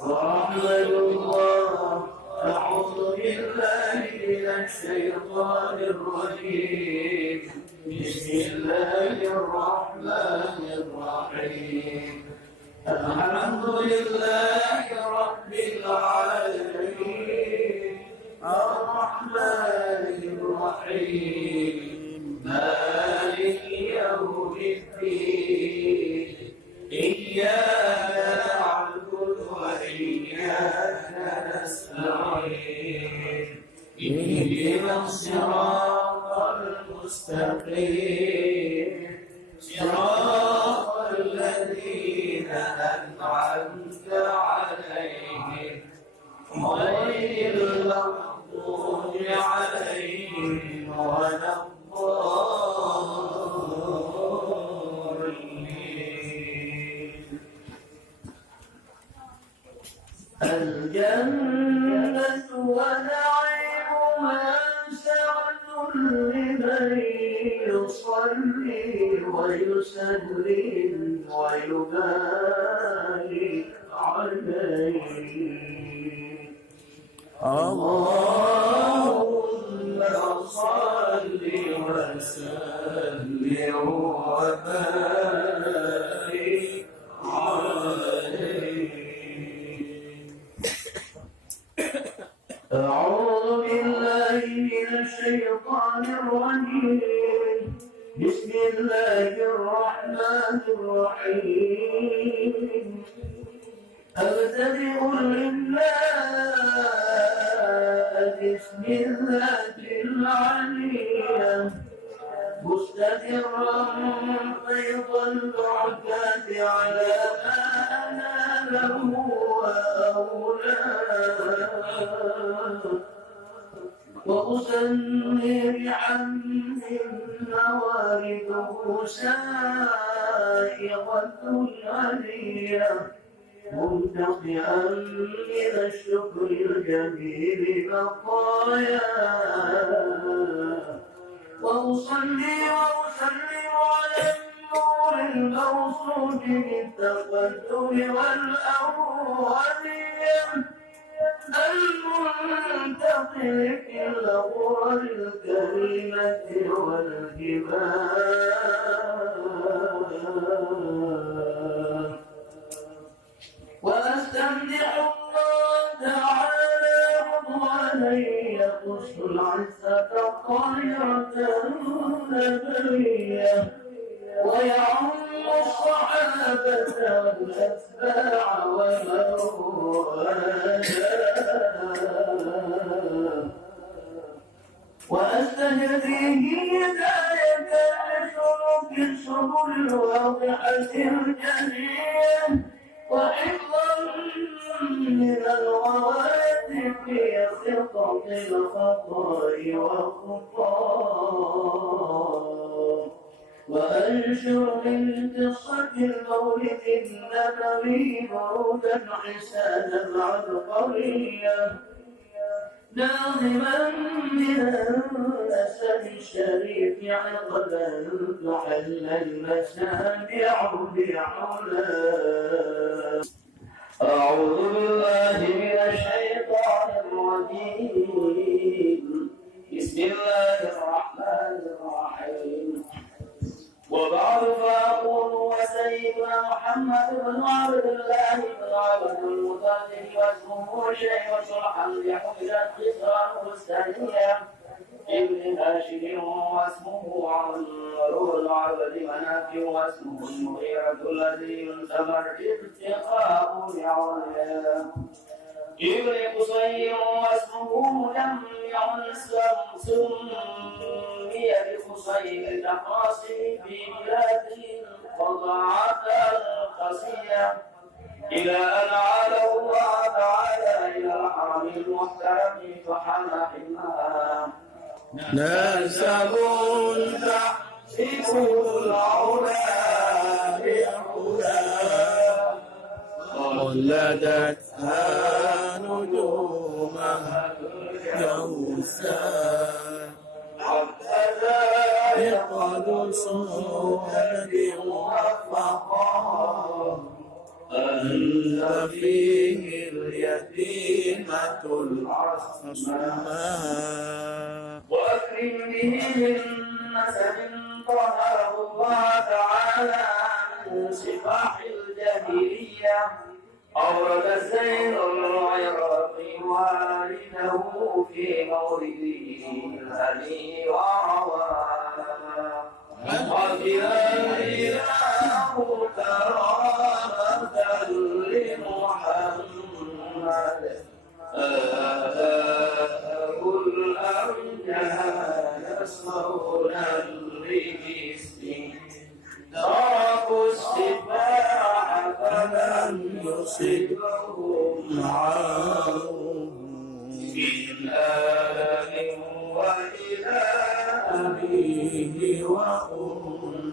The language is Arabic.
ورحمة الله. أعوذ بالله من الشيطان الرجيم. بسم الله الرحمن الرحيم. الحمد لله رب العالمين الرحمن الرحيم مالك يوم الدين. إياك نعبد وإياك نستعين. اهدنا الصراط المستقيم صراط الذين أنعمت عليهم غير المغضوب عليهم ولا الضالين. الجنة ونعيمها سعة لمن يصلي ويسلم ويبارك عليه. اللهم صل وسلم وبارك عليه. أعوذ بالله من الشيطان الرجيم. بسم الله الرحمن الرحيم. أبتدئ الإملاء بسم الله العليا مستدرا فيض البركات على ما أناله وأولاه. وأسمي بحمد موارده سائغة عليا ممتطئا من الشكر الجميل بقايا. وأصلي وأسلم على النور الموصوف بالتقدم والأولية المنتقل في الغرر الكريمة والجبال. وأستمدح الله تعالى رضوانا يخص العزة الطاهرة النبوية ويعم الصحابة والأتباع ومن والاه. وأستهديه هداية لسلوك السبل الواضحة الجلية وحفظا من الغواية في خطط الخطاء وخطاه. وأنشر من قصة المولد النبوي برودا حسانا عبقريا ناظما من النسب الشريف عقبا تحل المسامع بعلا. أعوذ بالله من الشيطان الرجيم. بسم الله الرحمن الرحيم. وبعد فأقول وسيدنا محمد بن عبد الله بن عبد المطلب واسمه شيبة الحمد حمدا خسران الثانية ابن هاشم واسمه عمرو بن عبد مناف واسمه المغيرة الذي ينتظر ارتقاء بعلاه ابن قصي واسمه مجمع سمي بقصي التقاصي في بلاد القضاعة القصية إلى أن عاده الله تعالى إلى الحرم المحترم فحمى حماه نسب تحسس العلا بعلا قلدتها نجومها جوسا حبذا عقد سنة موفقا أنت فيه اليتيمة العصماء وأكرم به من نسب طهره الله تعالى من سفاح الجاهلية أورد الزين العراقي والده في مولده الهدي ورواه وكلا إله كرامة لمحمد الأمجاد يسمعون باسمه تركوا السباع فلم يصبهم عون من آل وإلى أبيه وأمه